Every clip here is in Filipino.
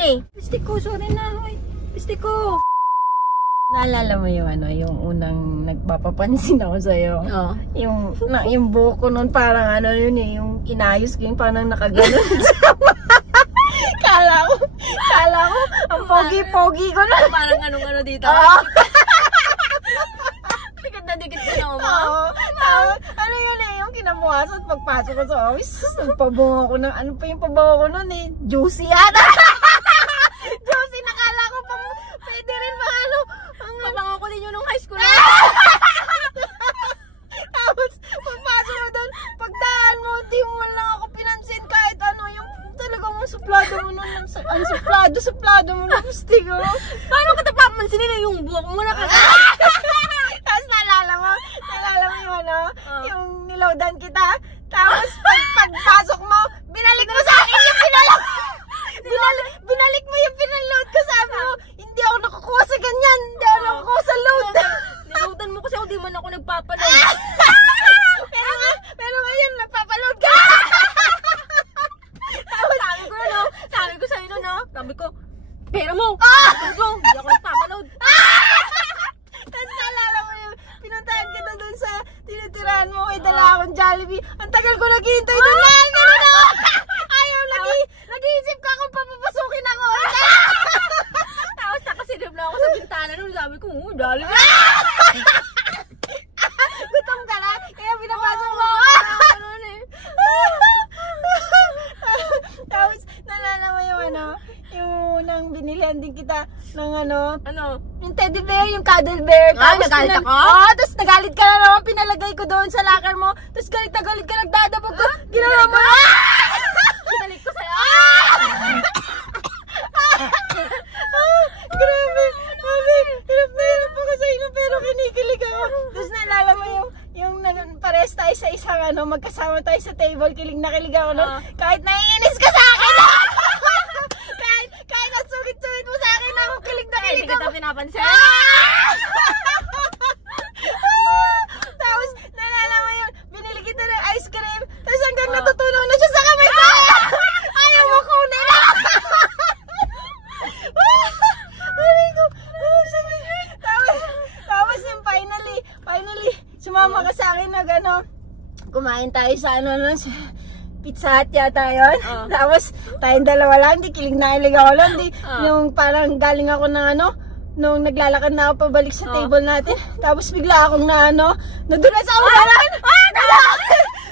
eh. Pistik ko, sorry na. Hoy, pistik ko. Naalala mo yung ano, yung unang nagpapapansin ako sa'yo? Oo. Yung buhok ko nun parang ano yun eh, yung inayos ko yung parang nakaganon. Kala ko, ang pogi-pogi ko na. Parang anong-ano dito. Dikit na dikit ka naman. Oo. Ano yun eh, yung kinabukasan pagpasok ko sa office, nagpabango ko ng, ano pa yung pabango ko nun eh, juicy yata. Juicy, nakala ko pa, pwede rin ba ano, Pabango ko din yun nung high school. tapos pagpasok mo doon, pagdaan mo, di mo lang ako pinansin kahit ano, yung talagang ang suplado mo nun, ang suplado mo ng gusti ko. Paano ka tapapansinin na yung buhok mo na Tapos naalala mo yung ano, yung niloadan kita, tapos pagpasok mo, binalik mo sa akin yung binalik mo yung pinaload ko, sabi mo, hindi ako nakukuha sa ganyan, hindi ako nakukuha sa load. Niloadan mo kasi ako, di man ako nagpapaload. pero ngayon, nagpapaload ka. Sabi ko sa'yo no, sabi ko, pera mo! Sabi ko, hindi ako nagpapaload. Tapos naalala mo yung pinuntahan kita doon sa tinitirahan mo, may dala akong Jollibee. Ang tagal ko naghihintay doon na, ayaw, nag-iisip ka kung papapasukin ako. Tapos nakasilip na ako sa bintana nun, sabi ko, dali na. Gutom ka na, kaya pinapasok mo. Tapos naalala mo yung ano, yung unang binilihan din kita ng ano, yung teddy bear, yung cuddle bear. Nagalit ako? Oo, tapos nagalit ka na naman, pinalagay ko doon sa locker mo. Tapos galit na galit ka, nagdadabog ko. Ginawa mo na! Pinalik ko sa'yo. Grabe, hirap na hirap ako sa inyo, pero kinikilig ako. Tapos naalala mo yung pares tayo sa isang ano, magkasama tayo sa table, kilig na kilig ako nun. Kahit naiinis ka sa akin! kahit ang sungit-sungit mo sa akin, ako kilig na kilig Hindi ako. kita pinapansin. Tapos naalala mo yun, binili kita ng ice cream, tapos hanggang natutunaw na siya sa kamay ko. Ayaw mo kunin. Tapos yung finally, sumama ka sa akin na gano'n. Kumain tayo sa ano, sa Pizza Hut yata yun. Tapos tayong dalawa lang, di kilig na kilig ako lang. Yung parang galing ako ng ano, nung naglalakad na ako pabalik sa table natin. Tapos bigla akong na ano, nadulas ako galan.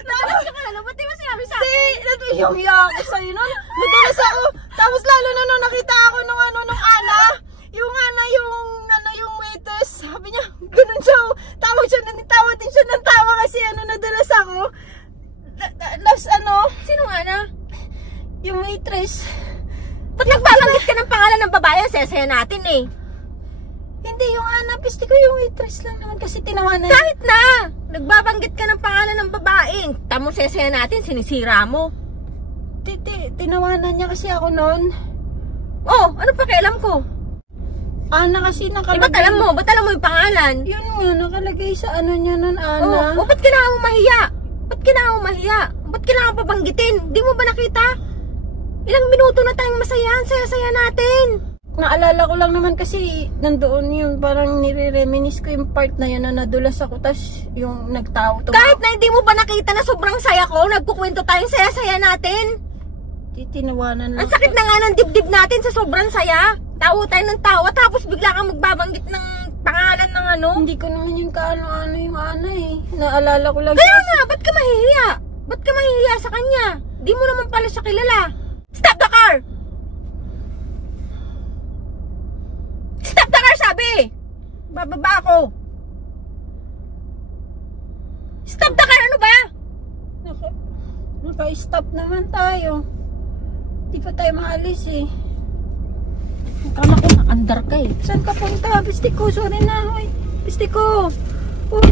Nadulas ka na, ba't di mo sinabi sa akin? Yung ako sa'yo nun. Nadulas ako. Tapos lalo na nung nakita ako nung ano, nung Ana. Yung Ana, yung waitress. Sabi niya, ganun siya. Tawag din siya ng tawa kasi ano, nadulas ako. Last ano. Sino nga na? Yung waitress. Ba't nagbabanggit ka ng pangalan ng babae? Sesaya natin eh. Hindi, yung Ana, piste ko yung waitress lang naman kasi tinawanan. Kahit na! Nagbabanggit ka ng pangalan ng babae. Tamo sesaya natin, sinisira mo. Tinawanan niya kasi ako noon. Oh, ano pakialam ko? Ana kasi nakalagay. Ba't alam mo? Ba't alam mo yung pangalan? Yun nga, nakalagay sa ano niya nun, Ana. Oh, ba't kailangan mo mahiya? Ba't kailangan mo mahiya? Ba't kailangan pabanggitin? Di mo ba nakita? Ilang minuto na tayong masaya. Saya-saya natin. Naalala ko lang naman kasi nandoon yun, parang nire-reminis ko yung part na yun na nadulas ako, tas yung nagtawa. Kahit na hindi mo ba nakita na sobrang saya ko, nagkukwento tayong saya-saya natin. Tinawanan lang. Ang sakit na nga ng dibdib natin sa sobrang saya. Tawa tayo ng tawa, tapos bigla kang magbabanggit ng pangalan ng ano. Hindi ko naman yung kaano-ano yung Ana eh. Naalala ko lang. Kaya nga, ba't ka mahihiya? Ba't ka mahihiya sa kanya? Di mo naman pala siya kilala. Stop the car! Stop the car, sabi! Bababa ako. Stop the car, ano ba? Naka-stop naman tayo. Di pa tayo maalis eh. Kala ko na-under ka eh. Saan ka punta? Piste ko, sorry na. Piste ko. Uy.